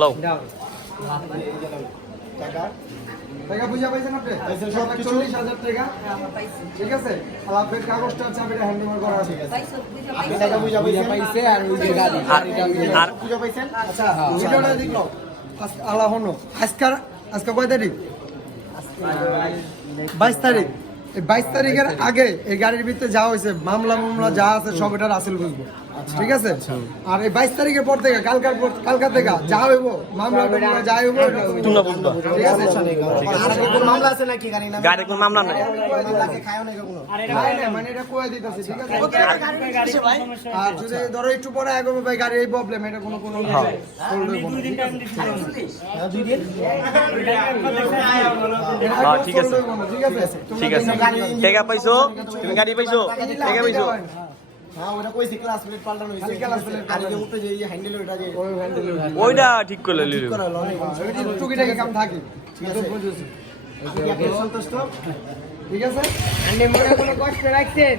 লও টাকা বুঝা পাইছেন আপনি? সব 40,000 টাকা। ঠিক আছে? আর আপনার কাগজটা আছে আপনার হ্যান্ড ওভার করা আছে। আপনি টাকা বুঝা পাইছে আর ওই যে গাড়ি আর বুঝা পাইছেন? আচ্ছা ভিডিওটা দেখলো। আজকে আলা হনো। আজকে কয় তারিখ? 22 তারিখ। এই 22 তারিখের আগে এই গাড়ির ভিতরে যা হয়েছে মামলা যা আছে সব এটা রাসেল বুঝবো। ঠিক আছে? আর এই 22 তারিখের পর থেকে কালকা থেকে যা হইব মামলা যা হইব তোমরা বুঝবা ঠিক আছে? আর কোন মামলা আছে নাকি গাড়ি না? গাড়ি কোনো মামলা নাই মামলাকে খায়ও না কোনো। মানে এটা কয়ে দিতেছি ঠিক আছে? আর যদি ধরো একটু পরে আগে ভাই গাড়ি এই প্রবলেম এটা কোনো দুই দিন হ্যাঁ ঠিক আছে ঠিক আছে ঠিক আছে টাকা পাইছো তুমি গাড়ি পাইছো টাকা পাইছো হ্যাঁ ওটা কইছি ক্লাস প্লেট পাল্টানো হইছে ক্লাস প্লেট আর যে উপরে যে হ্যান্ডেল ওটা যে ওইটা ঠিক করে লিলো করা হলো অনেক টুকিটাকি কাম থাকে ঠিক আছে বুঝেছি আপনি কি সন্তুষ্ট? ঠিক আছে আন্ডে মনে কোনো কষ্ট রাখছেন?